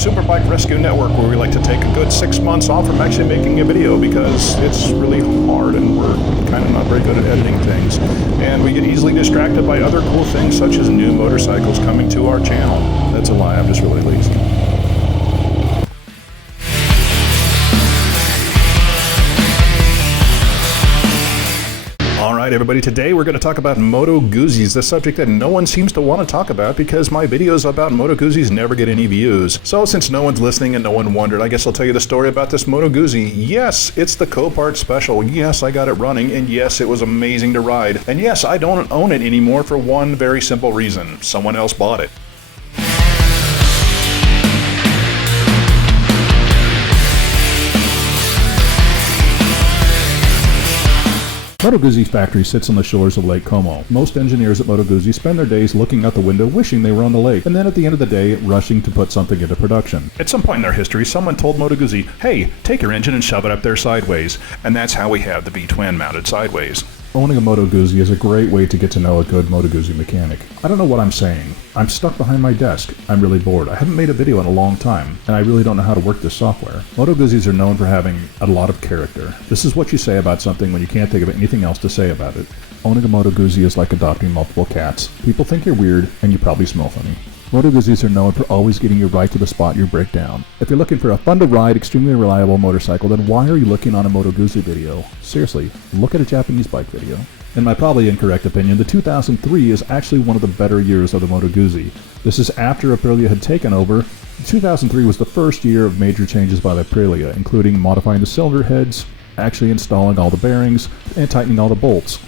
Superbike Rescue Network, where we like to take a good 6 months off from actually making a video because it's really hard and we're kind of not very good at editing things. And we get easily distracted by other cool things such as new motorcycles coming to our channel. That's a lie, I'm just really lazy. Alright everybody, today we're going to talk about Moto Guzzis, the subject that no one seems to want to talk about because my videos about Moto Guzzis never get any views. So since no one's listening and no one wondered, I guess I'll tell you the story about this Moto Guzzi. Yes, it's the Copart Special. Yes, I got it running, and yes, it was amazing to ride. And yes, I don't own it anymore for one very simple reason. Someone else bought it. Moto Guzzi's factory sits on the shores of Lake Como. Most engineers at Moto Guzzi spend their days looking out the window wishing they were on the lake, and then at the end of the day, rushing to put something into production. At some point in their history, someone told Moto Guzzi, hey, take your engine and shove it up there sideways. And that's how we have the V-twin mounted sideways. Owning a Moto Guzzi is a great way to get to know a good Moto Guzzi mechanic. I don't know what I'm saying. I'm stuck behind my desk. I'm really bored. I haven't made a video in a long time, and I really don't know how to work this software. Moto Guzzis are known for having a lot of character. This is what you say about something when you can't think of anything else to say about it. Owning a Moto Guzzi is like adopting multiple cats. People think you're weird, and you probably smell funny. Moto Guzzis are known for always getting you right to the spot you break down. If you're looking for a fun-to-ride, extremely reliable motorcycle, then why are you looking on a Moto Guzzi video? Seriously, look at a Japanese bike video. In my probably incorrect opinion, the 2003 is actually one of the better years of the Moto Guzzi. This is after Aprilia had taken over. 2003 was the first year of major changes by Aprilia, including modifying the cylinder heads, actually installing all the bearings, and tightening all the bolts.